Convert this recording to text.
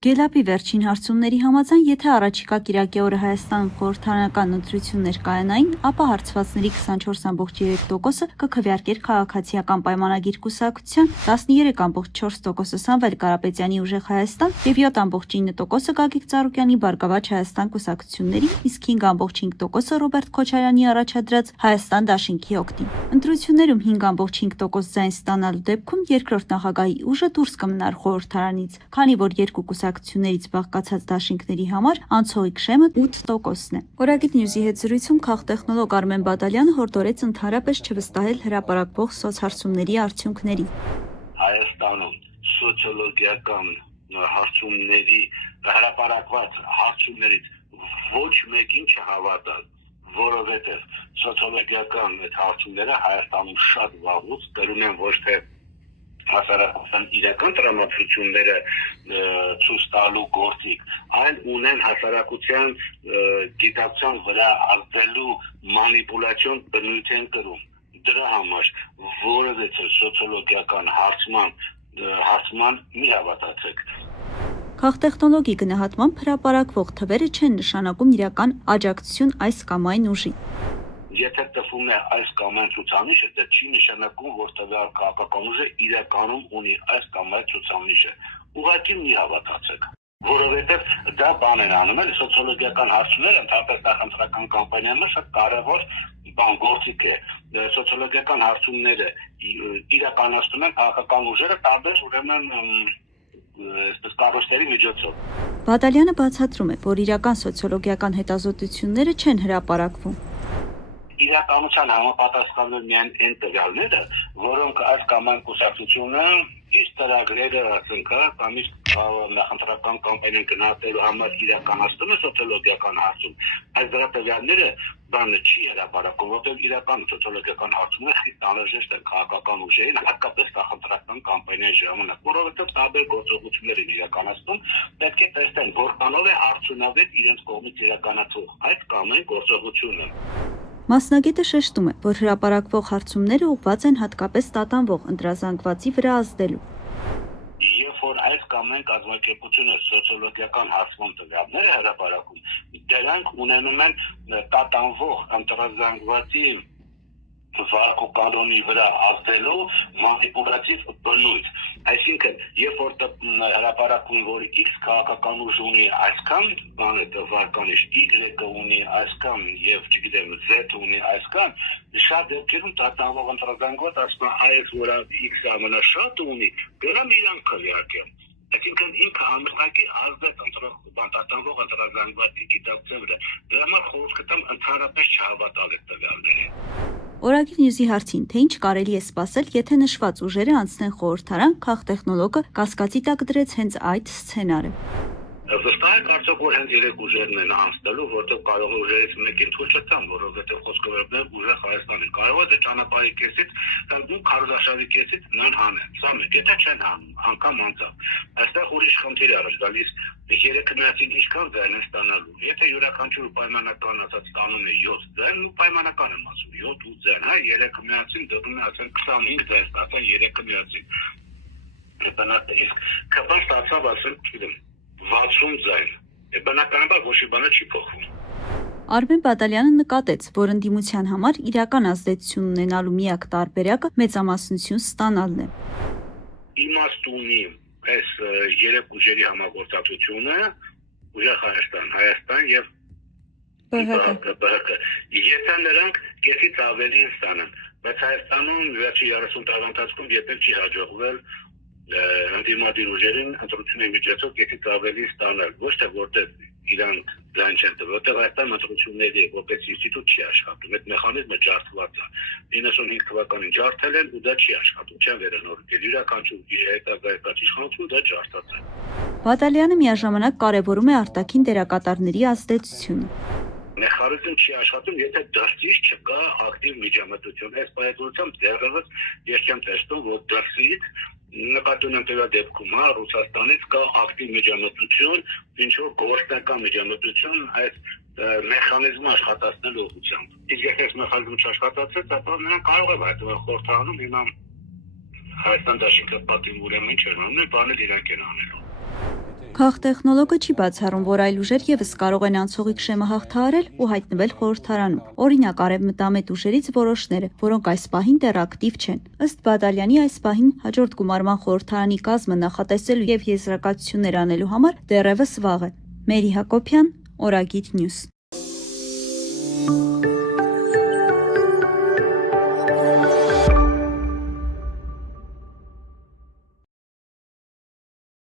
Գելապի վերջին հարցումների համաձայն, եթե առաջիկա կիրակի օրը Հայաստանում խորհրդարանական ընտրություններ կայանային, ապա հարցվածների 24.3%-ը կքվեարկեր քաղաքացիական պայմանագիր կուսակցության, 13.4%-ը Սամվել Կարապետյանի ուժեղ Հայաստան և 7.9%-ը Գագիկ Ծառուկյանի Բարգավաճ Հայաստան կուսակցությունների, իսկ 5.5%-ը Ռոբերտ Քոչարյանի առաջադրած Հայաստան դաշինքի օգտին։ Ընտրություններում 5.5% ձայն ստանալու դեպքում երկրորդ նախագահի ուժը դուրս կմնար խորհրդարանից, քանի որ երկու կուսակցություններից բաղկացած դաշինքների համար անցողիկ շեմը 8%-ն է։ Օրագիտ Նյուզի հետ զրույցում քաղտեխնոլոգ Արմեն Բադալյանը հորդորեց ընդհանրապես չվստահել հրապարակվող սոցհարցումների արդյունքների։ Հայաստանում սոցիոլոգիական հարցումների հրապարակված հարցումներից ոչ մեկին չհավատալ, որովհետև սոցիոլոգիական այդ հարցումները Հայաստանում շատ վաղուց կրում են ոչ թե հասարակության իրական տրամադրությունները ցույց տալու գործիք, այլ ունեն հասարակության գիտակցության վրա ազդելու մանիպուլյացիոն բնույթ են կրում։ Դրա համար որևէ սոցիոլոգիական հարցման մի հավատացեք։ Քաղտեխնոլոգի գնահատմամբ հրապարակվող թվերը չեն նշանակում իրական աջակցություն այս կամ այն ուժի։ Եթե տվում է այս կամ այն ցուցանիշը, դա չի նշանակում, որ տվյալ քաղաքական ուժը իրականում ունի այս կամ այն ցուցանիշը։ Ուղղակի մի հավատացեք, որովհետև դա բան են անում, էլի սոցիոլոգիական հարցումները ընդհանրապես նախընտրական կամպանիայում շատ կարևոր գործիք է։ Սոցիոլոգիական հարցումները իրականացնում են քաղաքական ուժերը տարբեր ուրեմն կառույցների միջոցով։ Բադալյանը բացատրում է, որ իրական սոցիոլոգիական հետազոտությունները չեն հրապարակվում։ Իրականության համապատասխանում միայն այն տվյալները, որոնք այս կամ այն կուսակցությունը իր ծրագրերը կամ իր նախընտրական կամպանիան գնահատելու համար իրականացնում է սոցիոլոգիական հարցում, այս դրա տվյալները բանը չի հրապարակում, որտեղ իրական սոցիոլոգիական հարցումները խիստ անհրաժեշտ են քաղաքական ուժերին, հատկապես նախընտրական կամպանիայի ժամանակ, որովհետև տարբեր գործողություններ են իրականացնում, պետք է տեսնեն որքանով է արդյունավետ իրենց կողմից իրականացող այդ կամ այն գործողությունը։ Մասնագետը շեշտում է, որ հրապարակվող հարցումները ուղղված են հատկապես տատանվող ընտրազանգվածի վրա ազդելու։ Երբ որ այս կամ այն կազմակերպությունը սոցիոլոգիական հարցման տվյալներ է հրապարակում, դրանք ունենում են տատանվող ընտրազանգվածի վարկու կանոնի վրա ազդելու մանիպուլյատիվ բնույթ։ Այսինքն, երբ որ հրապարակում որ X քաղաքական ուժ ունի այսքան վարկանիշ, Y-ը ունի այսքան եւ չգիտեմ Z ունի այսքան, շատ դեպքերում տատանվող ընտրազանգված ասում է այս որ X-ը ամենաշատ ունի, դրան իրան քվեարկեն։ Այսինքն ինքը ամենակի ազդեց տատանվող ընտրազանգվածի գիտակցության վրա։ Դրա համար խորհուրդ կտամ ընդհանրապես չհավատալ այդ տվյալներին։ Օրագիր Նյուզի հարցին, թե ինչ կարելի է սպասել, եթե նշված ուժերը անցնեն խորհրդարան, քաղտեխնոլոգը կասկածի տակ դրեց հենց այդ սցենարը։ Վստահ եք արդյոք, որ հենց 3 ուժերն են անցնելու, որտեղ կարող է ուժերից մեկին թույլ չտան, որովհետև խոսքը վերաբերում ուժեղ Հայաստանին։ Կարող է դե ճանապարհի կեսից ու քարոզարշավի կեսից նույն հանեն։ Սա մեկ, եթե չեն հանում, անգամ անցավ։ Այստեղ ուրիշ խնդիր է առաջ գալիս, 3-ը միասին ինչքան ձայն են ստանալու։ Եթե յուրաքանչյուր պայմանական ասած ստանում է 7 ձայն, ու պայմանական եմ ասում 7 ու ձայն, հա, 3-ը միասին դնում է ասեն 25 ձայն ստացան 3-ը միասին։ Իսկ քան ստացավ ասեն, չգիտեմ 60 ձայն, բնականաբար ոչ մի բան չի փոխվում։ Արմեն Բադալյանը նկատեց, որ ընդդիմության համար իրական ազդեցություն ունենալու միակ տարբերակը մեծամասնություն ստանալն է։ Իմաստ ունի այս 3 ուժերի համագործակցությունը, ուժեղ Հայաստան եւ ԲՀԿ։ Եթե նրանք կեսից ավելին ստանան, բայց Հայաստանում վերջի 30 տարվա ընթացքում երբեք չի հաջողվել ընդդիմադիր ուժերին ընտրությունների միջոցով կեսից ավելի ստանալ, ոչ թե որտեղ իրան ձայն չեն տվել, որտեղ Հայաստան ընտրությունների որպես ինստիտուտ չի աշխատում, այդ մեխանիզմը ջարդված է։ 95 թվականին ջարդել են ու դա չի աշխատում, չեն վերանորոգել, յուրաքանչյուր հետագայացած իշխանություն դա ջարդած է։ Բադալյանը միաժամանակ կարևորում է արտաքին դերակատարների ազդեցությունը։ Մեխանիզմ չի աշխատում, եթե դրսից չկա ակտիվ միջամտություն։ Այս պայմանությամբ դեռևս ես չեմ տեսնում, որ դրսից նկատի ունեմ տվյալ դեպքում, հա, Ռուսաստանից կա ակտիվ միջամտություն, ինչ որ գործնական միջամտություն այս մեխանիզմը աշխատացնելու ուղղությամբ։ Իսկ եթե այս մեխանիզմը չաշխատացեց, ապա նրանք կարող են հայտնվել խորհրդարանում հիմա Հայաստան դաշինքը պատիվ ուրեմն չէր անում, բանել իրանք են անելու։ Քաղտեխնոլոգը չի բացառում, որ այլ ուժեր ևս կարող են անցողիկ շեմը հաղթահարել ու հայտնվել խորհրդարանում։ Օրինակ, արևմտամետ ուժերից որոշները, որոնք այս պահին դեռ ակտիվ չեն։ Ըստ Բադալյանի, այս պահին հաջորդ գումարման խորհրդարանի կազմը նախատեսելու եւ եզրակացություններ անելու համար դեռևս վաղ է։ Մերի Հակոբյան, Օրագիր Նյուզ։